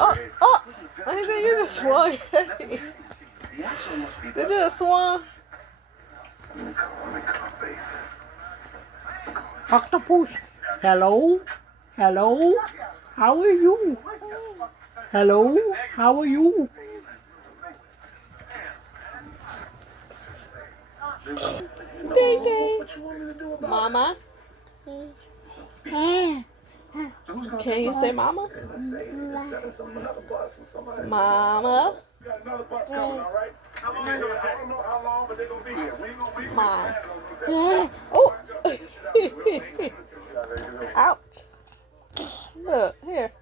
Oh, oh! I think you just swung. They just swung. Octopus. Hello? Hello? How are you? Hello? How are you? Ding ding. Mama. Can you say mama? Mama. Mom. Oh. Ouch. Look, here.